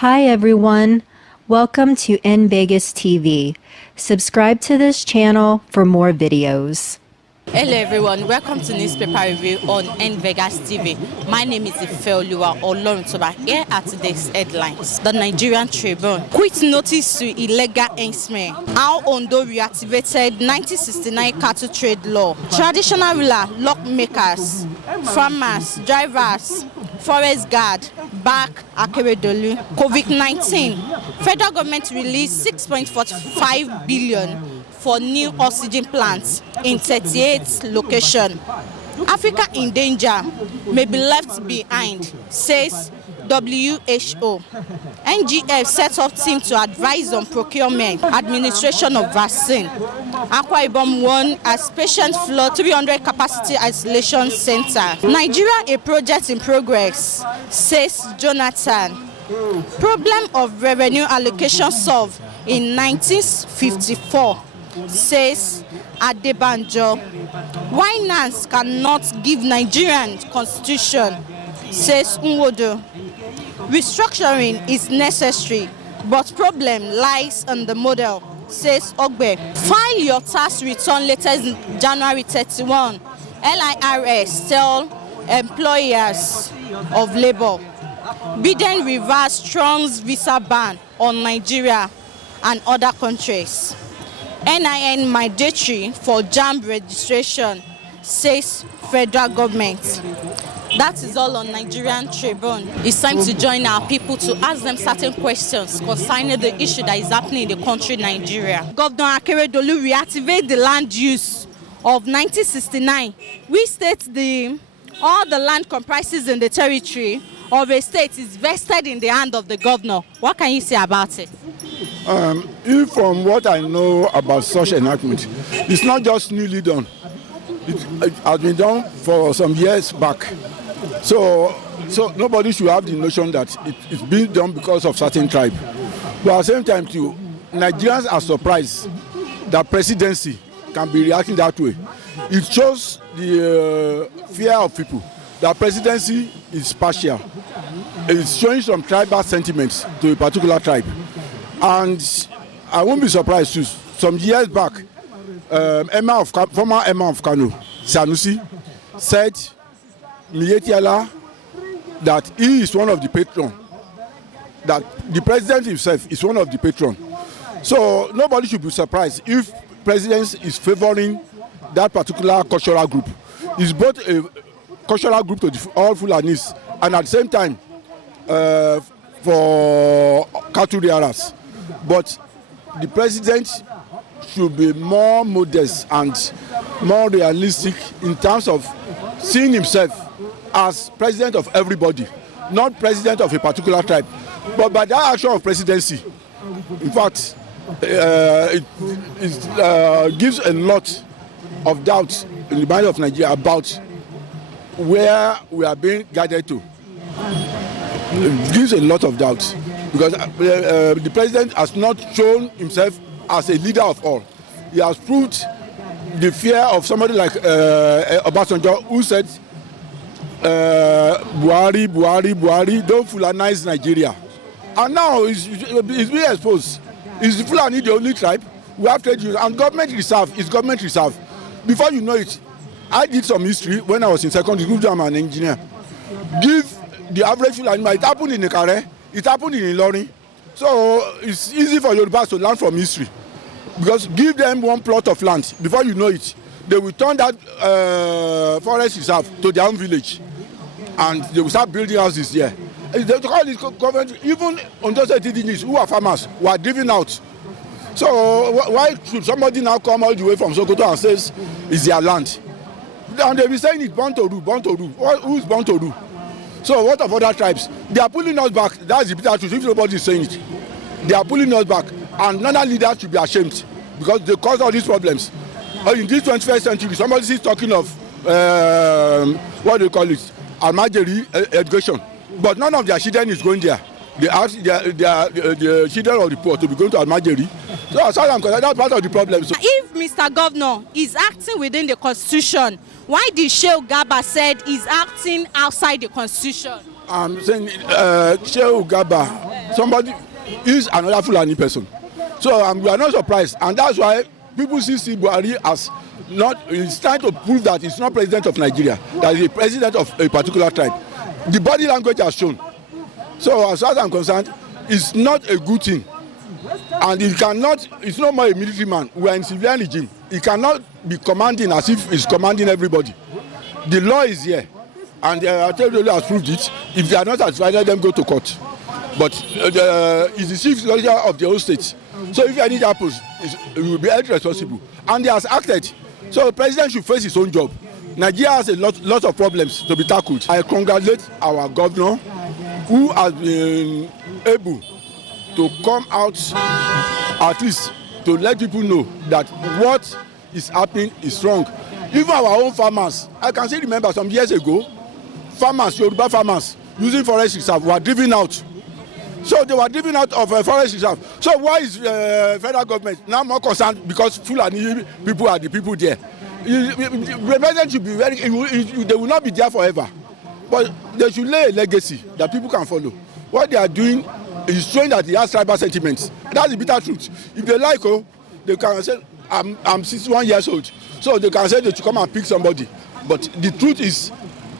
Hi everyone, welcome to In Vegas TV. Subscribe to this channel for more videos. Hello everyone, welcome to newspaper review on N Vegas TV. My name is Ifeoluwa Oloruntoba. Here are today's headlines. The Nigerian Tribune. Quit notice to illegal herdsmen. How Ondo reactivated 1969 cattle trade law. Traditional ruler, lockmakers, farmers, drivers, forest guard, back Akeredolu. COVID-19. Federal government released 6.45 billion for new oxygen plants in 38 locations. Africa in danger may be left behind, says WHO. NGF set up team to advise on procurement, administration of vaccine. Akwa Ibom won as patient flood 300 capacity isolation center. Nigeria a project in progress, says Jonathan. Problem of revenue allocation solved in 1954. Says Adebanjo. Why NANS cannot give Nigerian constitution, says Nwodo. Restructuring is necessary, but problem lies on the model, says Ogbe. File your tax return latest January 31. LIRS tell employers of labor. Biden reverse Trump's visa ban on Nigeria and other countries. NIN mandatory for JAMB registration, says federal government. That is all on Nigerian Tribune. It's time to join our people to ask them certain questions concerning the issue that is happening in the country, Nigeria. Governor Akeredolu reactivate the land use of 1969. We state all the land comprises in the territory of a state is vested in the hand of the governor. What can you say about it? If from what I know about such enactment, it's not just newly done. It has been done for some years back. So nobody should have the notion that it's being done because of certain tribe. But at the same time too, Nigerians are surprised that presidency can be reacting that way. It shows the fear of people that presidency is partial. It's showing some tribal sentiments to a particular tribe. And I won't be surprised too. Some years back, former Emir of Kano, Sanusi, said Mietiala that he is one of the patrons, that the president himself is one of the patrons. So nobody should be surprised if president is favoring that particular cultural group. It's both a cultural group to all Fulanis and at the same time for cattle rearers. But the president should be more modest and more realistic in terms of seeing himself as president of everybody, not president of a particular tribe. But by that action of presidency, in fact, it gives a lot of doubt in the mind of Nigeria about where we are being guided to. It gives a lot of doubt because the president has not shown himself as a leader of all. He has proved the fear of somebody like Obasanjo, who said, Buhari, don't Fulanize Nigeria. And now it's being exposed. Is Fulani the only tribe? We have trade unions and government reserve is government reserve. Before you know it, I did some history when I was in secondary school. I'm an engineer. Give the average Fulani, it happened in Ikare, it happened in Ilorin. So it's easy for Yorubas to learn from history. Because give them one plot of land, before you know it, they will turn that forest reserve to their own village. And they will start building houses there. They call this government, even on those indigenous who are farmers, who are driven out. So why should somebody now come all the way from Sokoto and says it's their land? And they be saying it's born to do. Who is born to do? So what of other tribes? They are pulling us back. That's the bitter truth. If nobody is saying it, they are pulling us back. And none of leaders should be ashamed because they cause all these problems. In this 21st century, somebody is talking of what do you call it? Almajiri education. But none of their children is going there. They ask the children of the poor to be going to Almajiri. So as far as I'm concerned, that's part of the problem. So if Mr. Governor is acting within the Constitution, why did Shehu Garba said he's acting outside the Constitution? I'm saying Shehu Garba somebody is another Fulani person. So we are not surprised, and that's why people see Buhari as not, he's trying to prove that he's not president of Nigeria, that he's a president of a particular tribe. The body language has shown. So as far as I'm concerned, it's not a good thing. And he cannot, it's not more a military man. We are in civilian regime. He cannot be commanding as if he's commanding everybody. The law is here. And Ateodolu has proved it. If they are not satisfied, let them go to court. But he's the chief secretary of the whole state. So if any happens, he will be held responsible. And he has acted. So the president should face his own job. Nigeria has a lot of problems to be tackled. I congratulate our governor who has been able to come out at least to let people know that what is happening is wrong. Even our own farmers, I can still remember some years ago, farmers, Yoruba farmers, using forest reserve were driven out. So they were driven out of a forest reserve. So why is federal government now more concerned because Fulani people are the people there? The president should be very, they will not be there forever. But they should lay a legacy that people can follow. What they are doing is showing that he has tribal sentiments. That's the bitter truth. If they like, they can say, I'm 61 years old. So they can say they should come and pick somebody. But the truth is,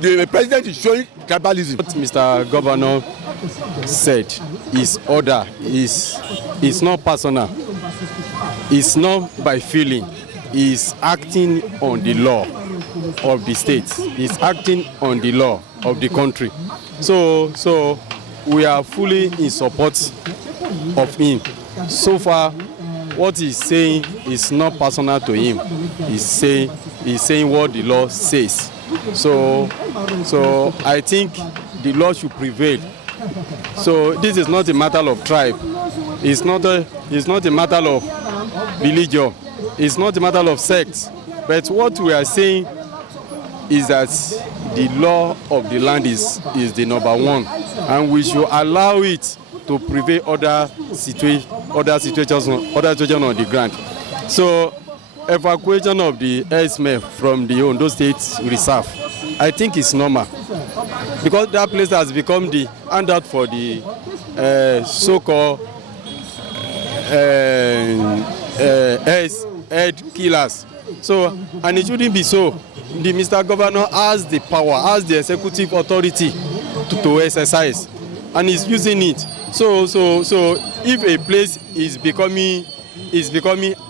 the president is showing tribalism. What Mr. Governor said, his order is not personal. It's not by feeling. He's acting on the law of the state. He's acting on the law of the country. So we are fully in support of him. So far, what he's saying is not personal to him. He's saying what the law says. So I think the law should prevail. So this is not a matter of tribe. It's not a matter of religion. It's not a matter of sect. But what we are saying is that the law of the land is the number one, and we should allow it to prevail other situations on the ground. So evacuation of the herdsmen from the Ondo State Reserve, I think it's normal, because that place has become the handout for the so-called head killers. So, and it shouldn't be so. The Mr. Governor has the power, has the executive authority to exercise, and is using it. So if a place is becoming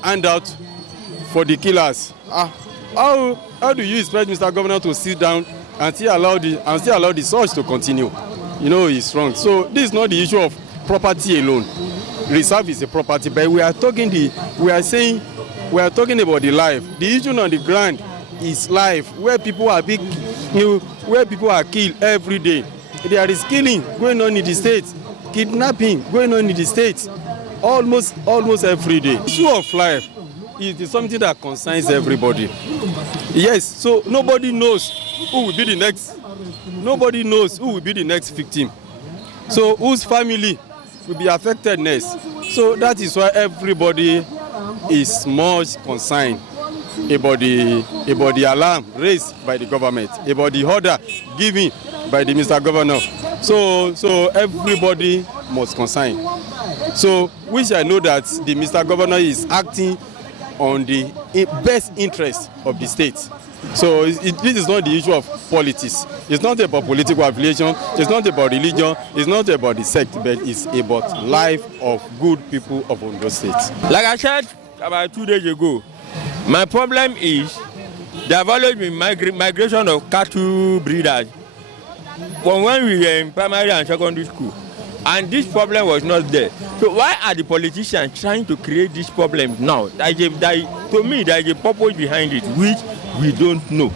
handout for the killers, how do you expect Mr. Governor to sit down and still allow the search to continue? You know, it's wrong. So this is not the issue of property alone. Reserve is a property, but we are talking about the life. The issue on the ground is life, where people are killed every day. There is killing going on in the state, kidnapping going on in the state, almost every day. The issue of life is something that concerns everybody. Yes, so nobody knows who will be the next. Nobody knows who will be the next victim. So whose family will be affected next. So that is why everybody is much concerned about the alarm raised by the government, about the order given by the Mr. Governor. So everybody must concern. So which I know that the Mr. Governor is acting on the best interest of the state. So this is not the issue of politics. It's not about political affiliation. It's not about religion. It's not about the sect, but it's about life of good people of Ondo State. Like I said about 2 days ago, my problem is there have always been migration of cattle breeders from when we were in primary and secondary school, and this problem was not there. So why are the politicians trying to create this problem now? To me, there is a purpose behind it, which we don't know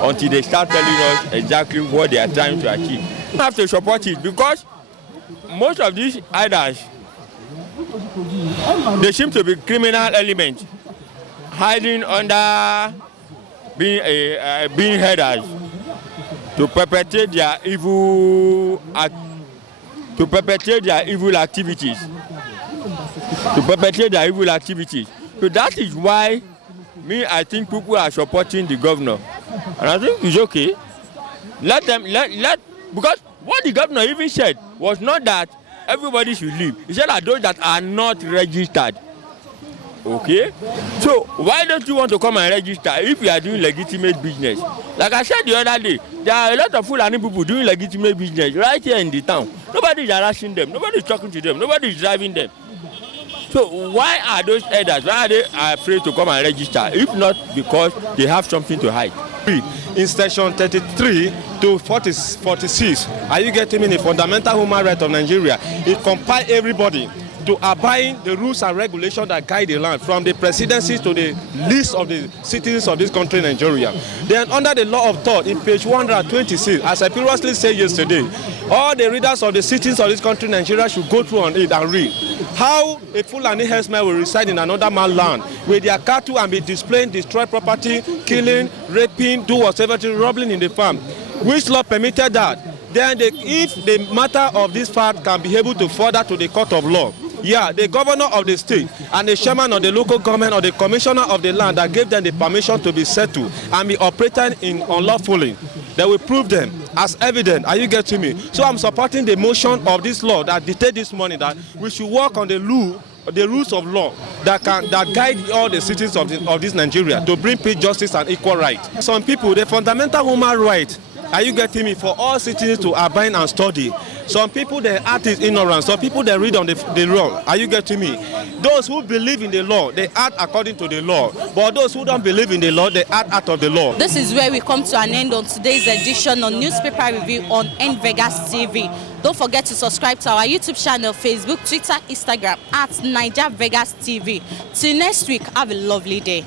until they start telling us exactly what they are trying to achieve. We have to support it, because most of these idols, they seem to be criminal elements hiding under being headers to perpetrate their evil activities. So that is why I think people are supporting the governor, and I think it's okay. Let because what the governor even said was not that everybody should leave. He said that those that are not registered. Okay? So why don't you want to come and register if you are doing legitimate business? Like I said the other day, there are a lot of Fulani people doing legitimate business right here in the town. Nobody is harassing them. Nobody is talking to them. Nobody is driving them. So why are those elders, why are they afraid to come and register? If not because they have something to hide. In section 33 to 46, are you getting me? The fundamental human right of Nigeria, it compels everybody to abide the rules and regulations that guide the land, from the presidency to the list of the citizens of this country, Nigeria. Then under the law of thought, in page 126, as I previously said yesterday, all the readers of the citizens of this country, Nigeria, should go through on it and read how a Fulani herdsman will reside in another man's land with their cattle and be displaying, destroy property, killing, raping, do whatever, robbing in the farm. Which law permitted that? Then if the matter of this fact can be able to further to the court of law, yeah, the governor of the state and the chairman of the local government or the commissioner of the land that gave them the permission to be settled and be operating in unlawfully, they will prove them as evident. Are you getting me? So I'm supporting the motion of this law that dictated this morning that we should work on the rules of law that guide all the citizens of this Nigeria to bring peace, justice, and equal rights. Some people, the fundamental human right, are you getting me, for all citizens to abide and study. Some people, they act in ignorance. Some people, they read on the law. Are you getting me? Those who believe in the law, they act according to the law. But those who don't believe in the law, they act out of the law. This is where we come to an end on today's edition on Newspaper Review on N Vegas TV. Don't forget to subscribe to our YouTube channel, Facebook, Twitter, Instagram at Niger Vegas TV. Till next week, have a lovely day.